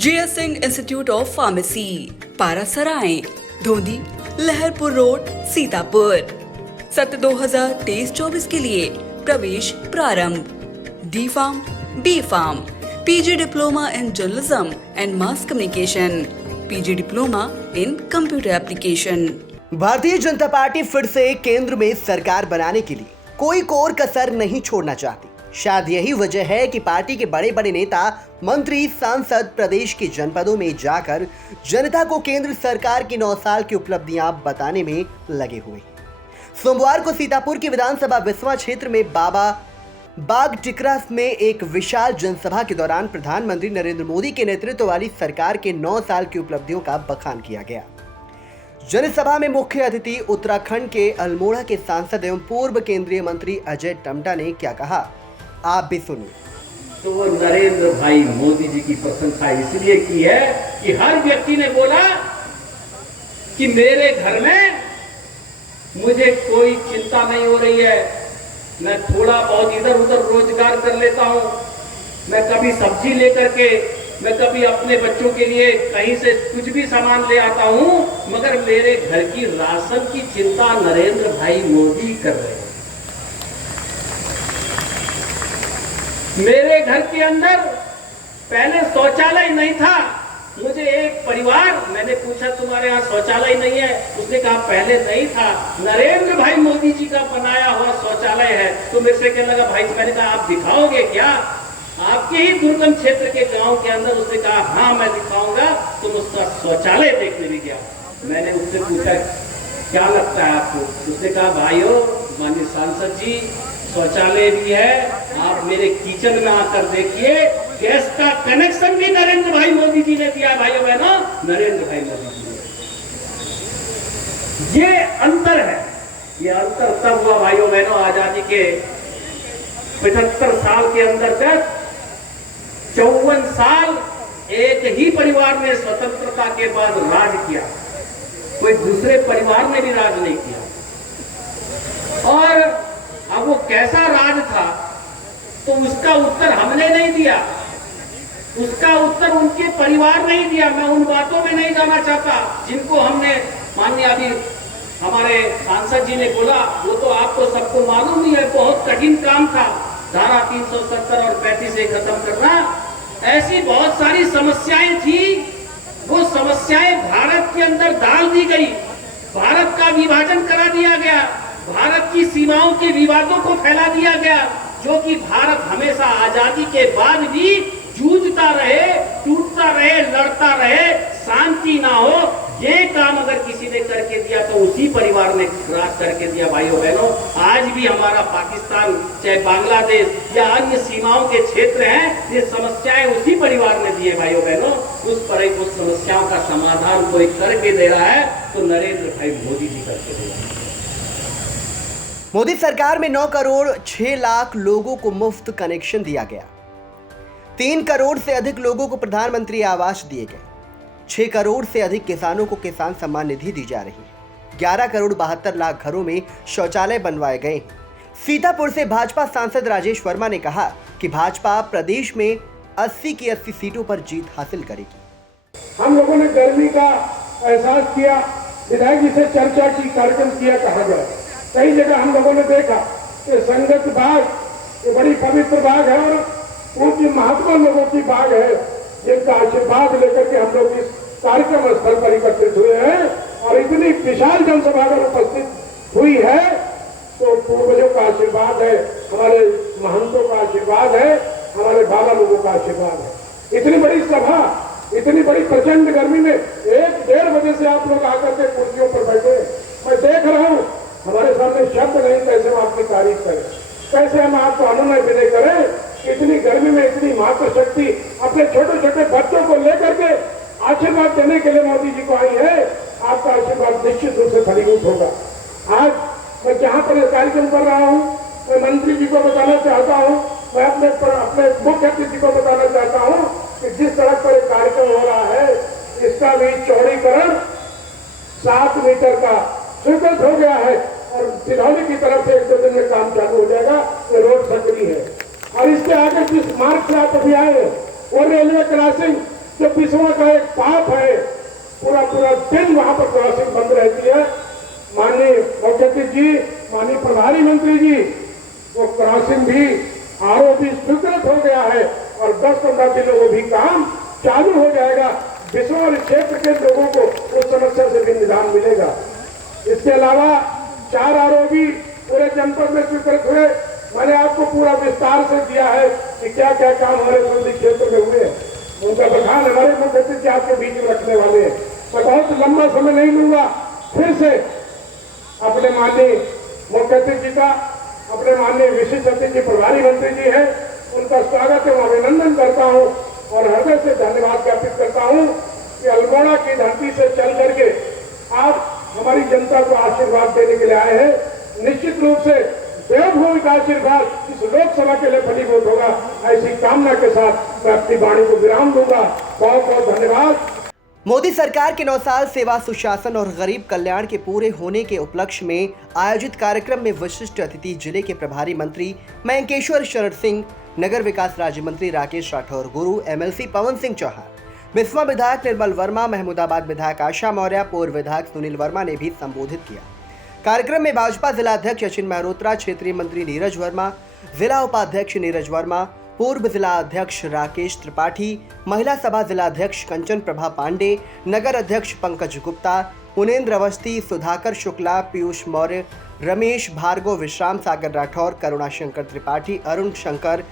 GS Singh institute of pharmacy, Parasrai, Dhondhi, Laharpur road, Sitapur. सत्र 2023-24 के लिए प्रवेश प्रारंभ। D pharm, B pharm, PG diploma in journalism and mass communication, PG diploma in computer application. Bharatiya Janata party फिर से केंद्र में सरकार बनाने के लिए कोई कोर कसर नहीं छोड़ना चाहती। शायद यही वजह है कि पार्टी के बड़े बड़े नेता, मंत्री, सांसद प्रदेश के जनपदों में जाकर जनता को केंद्र सरकार की 9 साल की उपलब्धियां बताने में लगे हुए हैं। सोमवार को सीतापुर की विधानसभा विसवा क्षेत्र में बाबा बाग टिकरा में एक विशाल जनसभा के दौरान प्रधानमंत्री नरेंद्र मोदी के नेतृत्व वाली सरकार के 9 साल की उपलब्धियों का बखान किया गया। जनसभा में मुख्य अतिथि उत्तराखंड के अल्मोड़ा के सांसद एवं पूर्व केंद्रीय मंत्री अजय टम्टा ने क्या कहा, आप भी सुनिए। तो वो नरेंद्र भाई मोदी जी की प्रशंसा इसलिए की है कि हर व्यक्ति ने बोला कि मेरे घर में मुझे कोई चिंता नहीं हो रही है, मैं थोड़ा बहुत इधर उधर रोजगार कर लेता हूं, मैं कभी सब्जी लेकर के, मैं कभी अपने बच्चों के लिए कहीं से कुछ भी सामान ले आता हूं, मगर मेरे घर की राशन की चिंता नरेंद्र भाई मोदी कर रहे हैं। मेरे घर के अंदर पहले शौचालय नहीं था। मुझे एक परिवार, मैंने पूछा तुम्हारे यहाँ शौचालय नहीं है? उसने कहा पहले नहीं था, नरेंद्र भाई मोदी जी का बनाया हुआ शौचालय है। तो मेरे से कहने लगा भाई, मैंने कहा आप दिखाओगे क्या? आपके ही दुर्गम क्षेत्र के गांव के अंदर? उसने कहा हाँ मैं दिखाऊंगा। तुम उसका शौचालय देखने भी गया। मैंने उससे पूछा क्या लगता है आपको? उसने कहा भाइयों, माननीय सांसद जी, शौचालय भी है, आप मेरे किचन में आकर देखिए, गैस का कनेक्शन भी नरेंद्र भाई मोदी जी ने दिया। भाइयों बहनों, नरेंद्र भाई मोदी जी ने। ये अंतर है। ये अंतर तब हुआ भाइयों बहनों, आजादी के 75 साल के अंदर तक 54 साल एक ही परिवार ने स्वतंत्रता के बाद राज किया, कोई दूसरे परिवार ने भी राज नहीं किया। और अब वो कैसा राज था, तो उसका उत्तर हमने नहीं दिया, उसका उत्तर उनके परिवार नहीं दिया। मैं उन बातों में नहीं जाना चाहता जिनको हमने, माननीय अभी हमारे सांसद जी ने बोला, वो तो आपको सबको मालूम ही है, बहुत कठिन काम था धारा 370 और 35 से खत्म करना। ऐसी बहुत सारी समस्याएं थी, वो समस्याएं भारत के अंदर डाल दी गई, भारत का विभाजन करा दिया गया, भारत की सीमाओं के विवादों को फैला दिया गया, जो कि भारत हमेशा आजादी के बाद भी जूझता रहे, टूटता रहे, लड़ता रहे, शांति ना हो। ये काम अगर किसी ने करके दिया तो उसी परिवार ने राज करके दिया। भाइयों बहनों, आज भी हमारा पाकिस्तान, चाहे बांग्लादेश या अन्य सीमाओं के क्षेत्र हैं, ये समस्याएं उसी परिवार ने दी है। भाइयों बहनों, उस समस्याओं का समाधान कोई करके दे रहा है तो नरेंद्र भाई मोदी जी करके दे रहे हैं। मोदी सरकार में 9 करोड़ 6 लाख लोगों को मुफ्त कनेक्शन दिया गया। 3 करोड़ से अधिक लोगों को प्रधानमंत्री आवास दिए गए। 6 करोड़ से अधिक किसानों को किसान सम्मान निधि दी जा रही है। 11 करोड़ 72 लाख घरों में शौचालय बनवाए गए। सीतापुर से भाजपा सांसद राजेश वर्मा ने कहा कि भाजपा प्रदेश में 80 की 80 सीटों पर जीत हासिल करेगी। हम लोगों ने गर्मी का एहसास किया, विधायक जी से चर्चा की, कार्यक्रम किया, कहा गया। कई जगह हम लोगों ने देखा कि संगत बाग, ये बड़ी पवित्र बाग है और पूज्य महात्मा लोगों की बाग है, जिनका आशीर्वाद लेकर के हम लोग इस कार्यक्रम स्थल पर एकत्रित हुए हैं। और इतनी विशाल जनसभा में उपस्थित हुई है तो पूर्वजों का आशीर्वाद है, हमारे महंतों का आशीर्वाद है, हमारे बाबा लोगों का आशीर्वाद है। इतनी बड़ी सभा, इतनी बड़ी प्रचंड गर्मी में 1-1.5 बजे से आप लोग आकर के कुर्सियों पर बैठे। मैं देख रहा हूँ, हमारे सामने शब्द नहीं कैसे हम आपकी तारीफ करें, कैसे हम आपको अनुनय विनय करें। इतनी गर्मी में इतनी मातृशक्ति अपने छोटे छोटे बच्चों को लेकर के आशीर्वाद देने के लिए मोदी जी को आई है। आपका आशीर्वाद निश्चित रूप से फलीभूत होगा। आज मैं जहां पर कार्यक्रम कर रहा हूं, मैं मंत्री जी को बताना चाहता हूं, मैं अपने मुख्य अतिथि को बताना चाहता हूं कि जिस सड़क पर एक कार्यक्रम हो रहा है, इसका भी चौड़ीकरण 7 मीटर का स्वीकृत हो गया है और सिधौली की तरफ से 1-2 दिन में काम चालू हो जाएगा। ये रोड सक्रिय है। और इसके आगे जिस मार्ग से आप अभी आए, वो रेलवे क्रॉसिंग जो बिस्वा का एक पाप है, पूरा पूरा दिन वहां पर क्रॉसिंग बंद रहती है। माननीय मुख्यमंत्री जी, माननीय प्रभारी मंत्री जी, वो क्रॉसिंग भी आरोपी स्वीकृत हो गया है और 10-15 दिनों में भी काम चालू हो जाएगा। बिस्वा क्षेत्र के लोगों को उस समस्या से भी निदान मिलेगा। इसके अलावा 4 आरोपी पूरे जनपद में स्वीकृत हुए। मैंने आपको पूरा विस्तार से दिया है कि क्या क्या काम हमारे संबंधित क्षेत्र में हुए हैं। उनका बखान हमारे मुख्यमंत्री जी आपके बीच में रखने वाले हैं। मैं बहुत लंबा समय नहीं लूंगा। फिर से अपने माननीय मुख्यमंत्री जी का, अपने माननीय विशिष्ट अतिथि प्रभारी मंत्री जी हैं, उनका स्वागत एवं अभिनंदन करता हूं और हृदय से धन्यवाद ज्ञापित करता हूं कि अल्मोड़ा की धरती से चल करके आप हमारी जनता को आशीर्वाद देने के लिए आए हैं। निश्चित रूप से देवभूमि का आशीर्वाद इस लोकसभा के लिए फलीभूत होगा। ऐसी कामना के साथ मैं अपनी वाणी को विराम दूंगा। बहुत बहुत धन्यवाद। मोदी सरकार के 9 साल सेवा, सुशासन और गरीब कल्याण के पूरे होने के उपलक्ष्य में आयोजित कार्यक्रम में विशिष्ट अतिथि जिले के प्रभारी मंत्री मयंकेश्वर शरण सिंह, नगर विकास राज्य मंत्री राकेश राठौर गुरु, एमएलसी पवन सिंह चौहान, बिस्वा विधायक निर्मल वर्मा, महमूदाबाद विधायक आशा मौर्य, पूर्व विधायक सुनील वर्मा ने भी संबोधित किया। कार्यक्रम में भाजपा जिला अध्यक्ष सचिन मेहरोत्रा, क्षेत्रीय मंत्री नीरज वर्मा, जिला उपाध्यक्ष नीरज वर्मा, पूर्व जिला अध्यक्ष राकेश त्रिपाठी, महिला सभा जिला अध्यक्ष कंचन प्रभा पांडे, नगर अध्यक्ष पंकज गुप्ता, उनेन्द्र अवस्थी, सुधाकर शुक्ला, पीयूष मौर्य, रमेश भार्गव, विश्राम सागर राठौर, करुणा शंकर त्रिपाठी, अरुण शंकर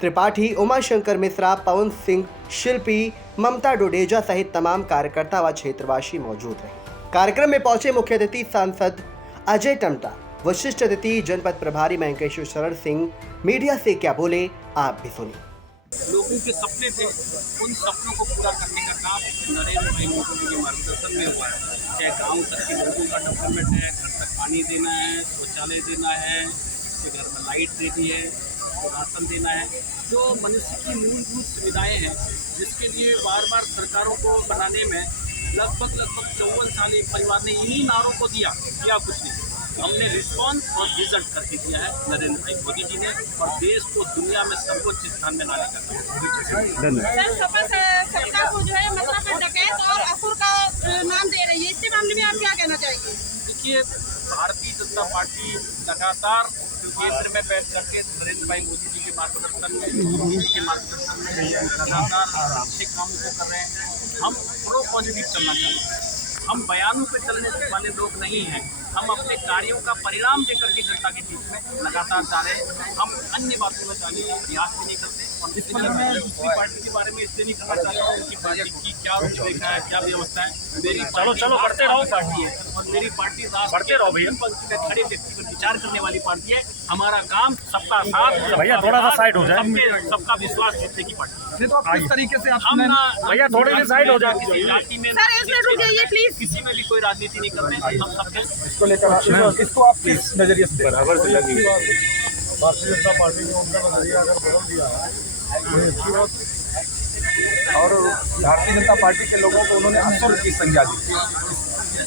त्रिपाठी, उमा शंकर मिश्रा, पवन सिंह शिल्पी, ममता डोडेजा सहित तमाम कार्यकर्ता व क्षेत्रवासी मौजूद रहे। कार्यक्रम में पहुंचे मुख्य अतिथि सांसद अजय टमटा, विशिष्ट अतिथि जनपद प्रभारी मयंकेश्वर शरण सिंह मीडिया से क्या बोले, आप भी सुनिए। लोगों के सपने थे, उन सपनों को पूरा करने का काम नरेंद्र भाई मोदी के मार्गदर्शन में हुआ है। चाहे गांव तक के लोगों का डेवलपमेंट है, घर तक पानी देना है, शौचालय देना है, घर में लाइट देनी है, तो राशन देना है, जो मनुष्य की मूलभूत सुविधाएं हैं, जिसके लिए बार बार सरकारों को बनाने में लगभग 54 साल एक परिवार ने इन्हीं नारों को दिया कुछ नहीं। हमने रिस्पॉन्स और रिजल्ट करके दिया है नरेंद्र भाई मोदी जी ने, और देश को दुनिया में सर्वोच्च स्थान में लाने का काम। सरकार को जो है मतलब डकैत और असुर का नाम दे रही है, इसके मामले में आप क्या कहना चाहेंगे? देखिए, भारतीय जनता पार्टी लगातार केंद्र में बैठ करके नरेंद्र भाई मोदी जी के मार्गदर्शन में, मोदी जी के मार्गदर्शन में लगातार अच्छे कामों को कर रहे हैं। हम प्रो पॉजिटिव चलना चाहते हैं। हम बयानों पे चलने वाले लोग नहीं हैं। हम अपने कार्यों का परिणाम देकर के जनता के बीच में लगातार जा रहे हैं। हम अन्य बातों में जाने का प्रयास भी नहीं करते। और दूसरी पार्टी के बारे में इसलिए नहीं करना चाहता हूँ, उनकी पार्टी की क्या रूपरेखा है, क्या व्यवस्था है। मेरी चलो बढ़ते रहो पार्टी है, और मेरी पार्टी बढ़ते रहो भैया, पंक्ति में खड़े व्यक्ति पर विचार करने वाली पार्टी है। हमारा काम सबका साथ, भैया थोड़ा सा साइड हो जाए, सबका विश्वास जीतने की पार्टी। तो आप किस तरीके से हम ना भैया थोड़े से साइड हो जाए, किसी जाति में प्लीज, किसी में भी कोई राजनीति नहीं करते। हम सबके इसको लेकर इसको आप किस नजरिए से बराबर से लगी? भारतीय जनता पार्टी ने उनका नजरिया अगर बदल दिया है तो अच्छी बात। और भारतीय जनता पार्टी के लोगों को उन्होंने असुर की संज्ञा दी,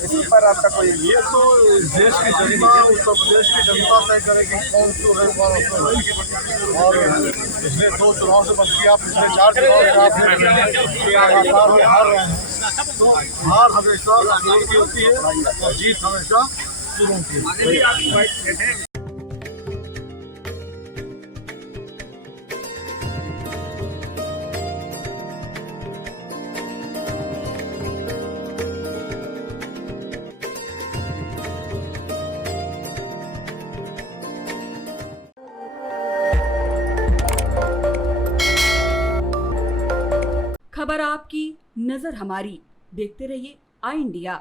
इस पर आपका कोई? ये तो देश की जनता, उत्तर प्रदेश की जनता तय करेगी कौन चुर है कौन असुर है। और पिछले 2 चुनाव से बल्कि आप पिछले 4 चुनाव लगातार हार रहे हैं, तो हार हमेशा असुर की होती है और जीत हमेशा चुरों की है। खबर आपकी, नजर हमारी। देखते रहिए आई इंडिया।